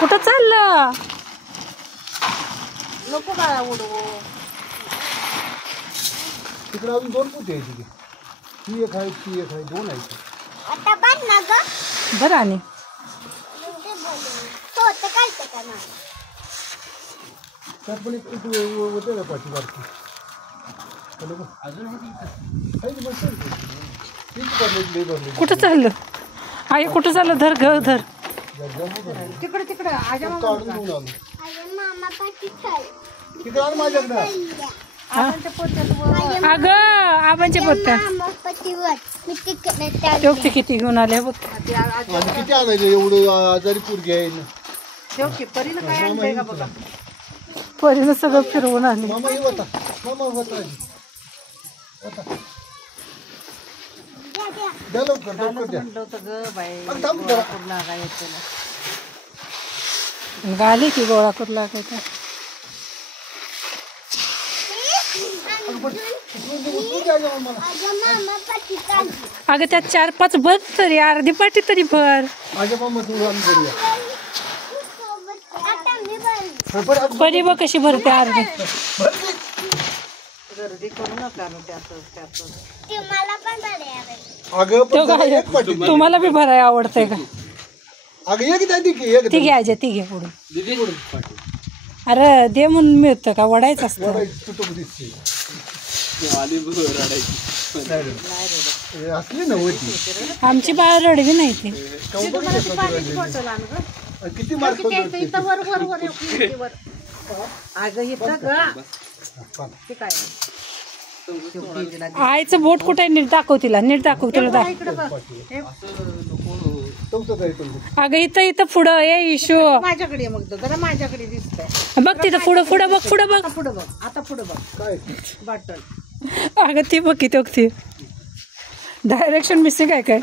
कुठं चाललं? नको बाळा उडवू. तिकडे अजून 2 पोते आहे तिथे. ती एक आहे, ती एक आहे, 2 आहेत. आता बंद ना ग. बरं आणि त्यात पण एक होते ना पाठी बारकी. अजून कुठं चाललं? आई कुठं चाललं? धर ग धर. तिकडे तिकडे आजा अगं आबांच्या पोत्या तेवढी किती घेऊन आले बघ. किती आणायचं एवढं आजारी पोरगी आहे ना. परीनं सगळं फिरवून आले. मामा हे होता, मामा होता द्या लवकर लवकर द्या. थांब जरा. गाली की गोळा करू लागायचा. अगं त्यात 4-5 भर तरी, अर्धी पाटी तरी भर. माझ्या मामा तू आम्ही करूया. परी बघ कशी भरते अर्धी. अगं तुम्हाला बी भराय आवडतंय का? अगं एक द्या ती की एक ती घ्यायचे ती घे पुढे. अरे दे म्हणून मिळतं का? वडायचं असतं. असली ना होती. आमची बाळ रडवी नाही ती. किती मार्क आईचं बोट कुठे? नीट दाखव तिला, नीट दाखव तिला. अगं इथं इथं पुढं ये इशू. माझ्याकडे मग जरा माझ्याकडे दिसतंय. बघ तिथं पुढं पुढं बघ, पुढं बघ. पुढं बघ, आता पुढं बघ. काय बॉटल. अगं ती बघ किती ती डायरेक्शन मिसिंग आहे काय?